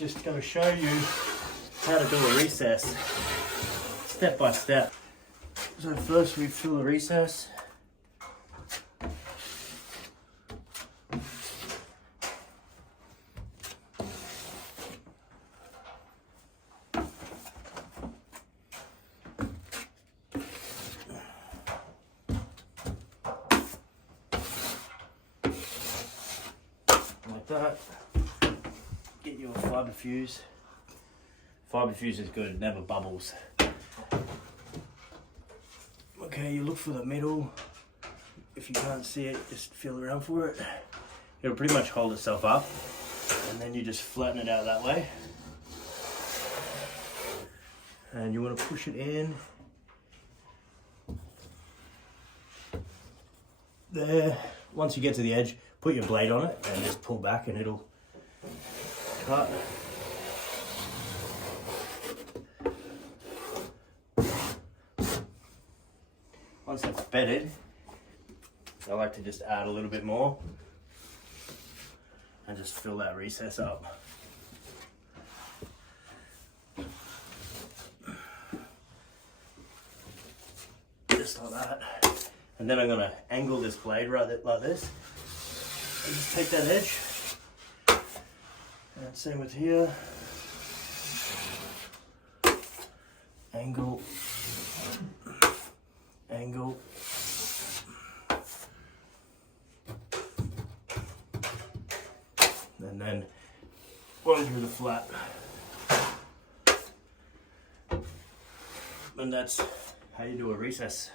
just going to show you how to do a recess step by step. So first we fill the recess. Like that. Get your Fibafuse. Fibafuse is good, it never bubbles. Okay, you look for the middle. If you can't see it, just feel around for it. It'll pretty much hold itself up. And then you just flatten it out that way. And you want to push it in. There. Once you get to the edge, put your blade on it and just pull back and it'll cut. Once it's bedded, I like to just add a little bit more and just fill that recess up. Just like that. And then I'm going to angle this blade right like this. And just take that edge. And same with here. Angle. Angle. And then one through the flat. And that's how you do a recess.